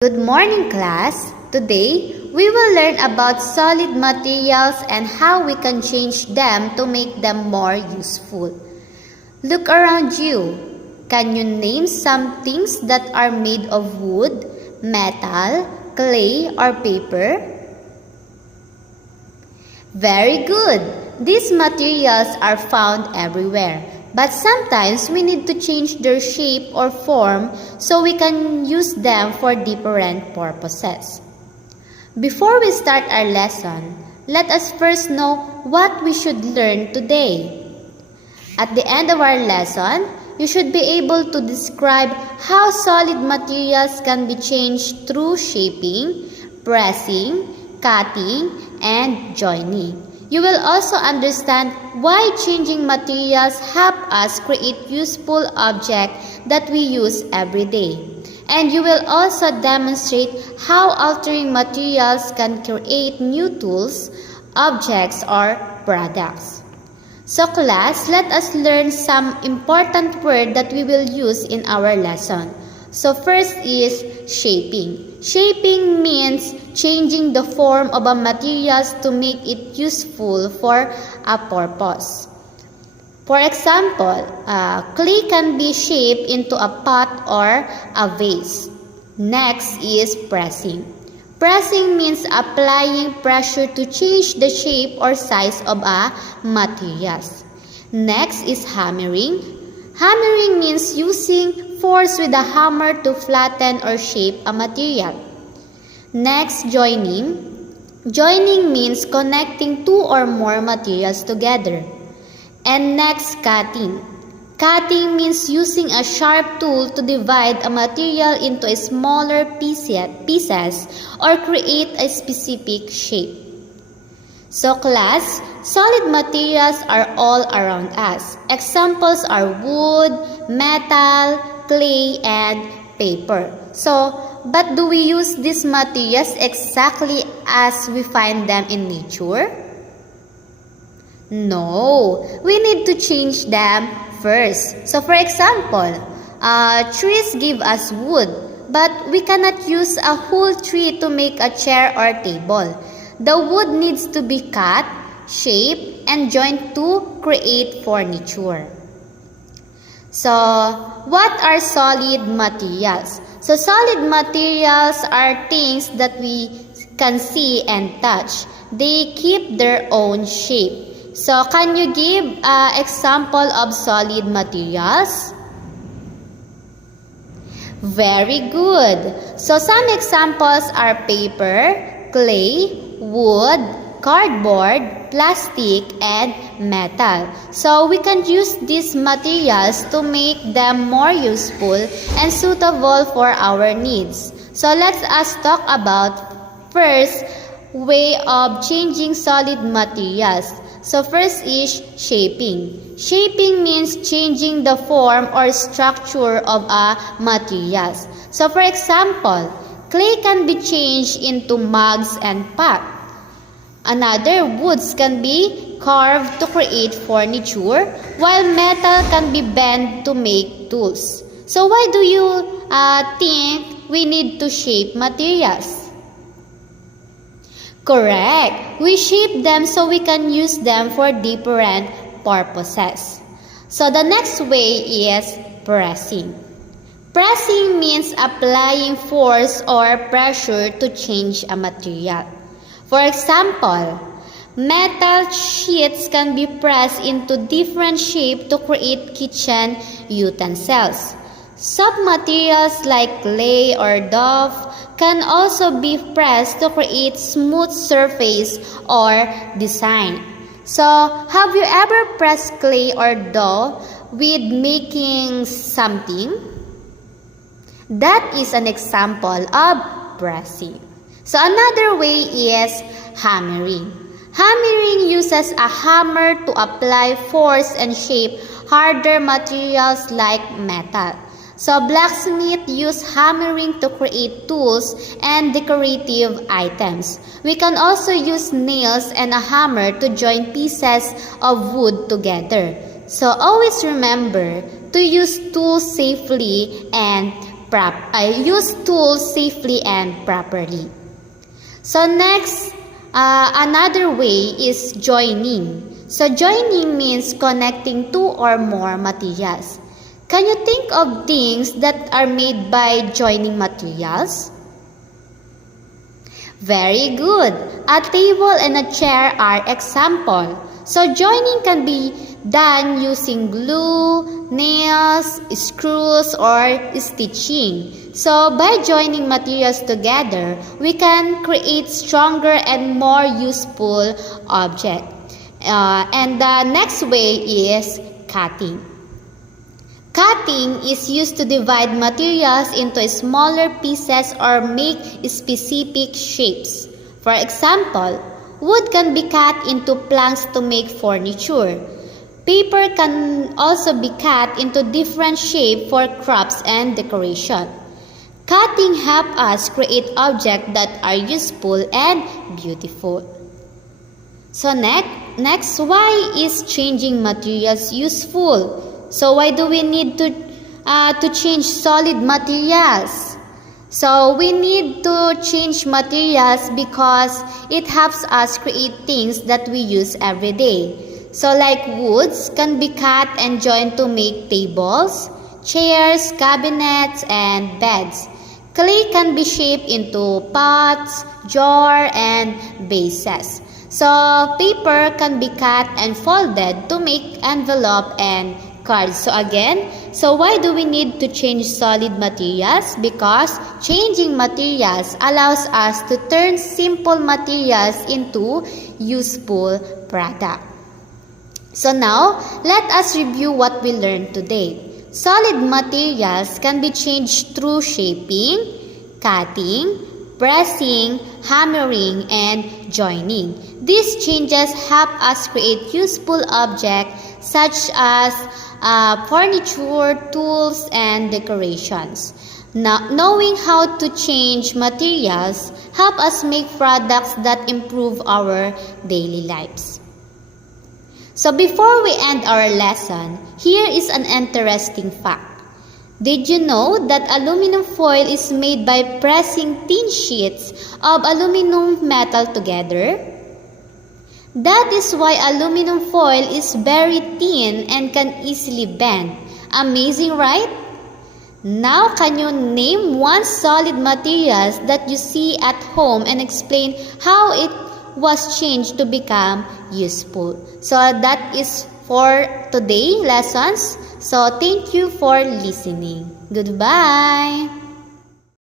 Good morning, class. Today, we will learn about solid materials and how we can change them to make them more useful. Look around you. Can you name some things that are made of wood, metal, clay, or paper? Very good. These materials are found everywhere. But sometimes we need to change their shape or form so we can use them for different purposes. Before we start our lesson, let us first know what we should learn today. At the end of our lesson, you should be able to describe how solid materials can be changed through shaping, pressing, cutting, and joining. You will also understand why changing materials help us create useful objects that we use every day. And you will also demonstrate how altering materials can create new tools, objects, or products. So class, let us learn some important words that we will use in our lesson. So first is shaping. Shaping means changing the form of a material to make it useful for a purpose. For example, clay can be shaped into a pot or a vase. Next is pressing. Pressing means applying pressure to change the shape or size of a material. Next is hammering. Hammering means using force with a hammer to flatten or shape a material. Next, joining. Joining means connecting two or more materials together. And next, cutting. Cutting means using a sharp tool to divide a material into smaller pieces or create a specific shape. So class, solid materials are all around us. Examples are wood, metal, clay, and paper. But do we use these materials exactly as we find them in nature? No, we need to change them first. So for example, trees give us wood, but we cannot use a whole tree to make a chair or table. The wood needs to be cut, shaped, and joined to create furniture. So, what are solid materials? So, solid materials are things that we can see and touch. They keep their own shape. So, can you give an example of solid materials? Very good. So, some examples are paper, clay, wood, cardboard, plastic, and metal. So we can use these materials to make them more useful and suitable for our needs. So let us talk about first way of changing solid materials. So first is shaping. Shaping means changing the form or structure of a material. So for example, clay can be changed into mugs and pots. Another, woods can be carved to create furniture, while metal can be bent to make tools. So why do you think we need to shape materials? Correct. We shape them so we can use them for different purposes. So the next way is pressing. Pressing means applying force or pressure to change a material. For example, metal sheets can be pressed into different shapes to create kitchen utensils. Soft materials like clay or dough can also be pressed to create smooth surface or design. So, have you ever pressed clay or dough with making something? That is an example of pressing. So another way is hammering. Hammering uses a hammer to apply force and shape harder materials like metal. So blacksmiths use hammering to create tools and decorative items. We can also use nails and a hammer to join pieces of wood together. So always remember to use tools safely and use tools safely and properly. So next, another way is joining. So joining means connecting two or more materials. Can you think of things that are made by joining materials? Very good. A table and a chair are example. So joining can be done using glue, nails, screws, or stitching. So by joining materials together, we can create stronger and more useful object. And the next way is cutting. Cutting is used to divide materials into smaller pieces or make specific shapes. For example, wood can be cut into planks to make furniture. Paper can also be cut into different shapes for crafts and decoration. Cutting helps us create objects that are useful and beautiful. So next, why is changing materials useful? So why do we need to change solid materials? So we need to change materials because it helps us create things that we use every day. So like woods can be cut and joined to make tables, chairs, cabinets, and beds. Clay can be shaped into pots, jar, and vases. So paper can be cut and folded to make envelope and cards. So again, why do we need to change solid materials? Because changing materials allows us to turn simple materials into useful product. So now, let us review what we learned today. Solid materials can be changed through shaping, cutting, pressing, hammering, and joining. These changes help us create useful objects such as furniture, tools, and decorations. Now, knowing how to change materials help us make products that improve our daily lives. So before we end our lesson, here is an interesting fact. Did you know that aluminum foil is made by pressing thin sheets of aluminum metal together? That is why aluminum foil is very thin and can easily bend. Amazing, right? Now, can you name one solid material that you see at home and explain how it was changed to become useful? So that is for today lessons. So thank you for listening. Goodbye.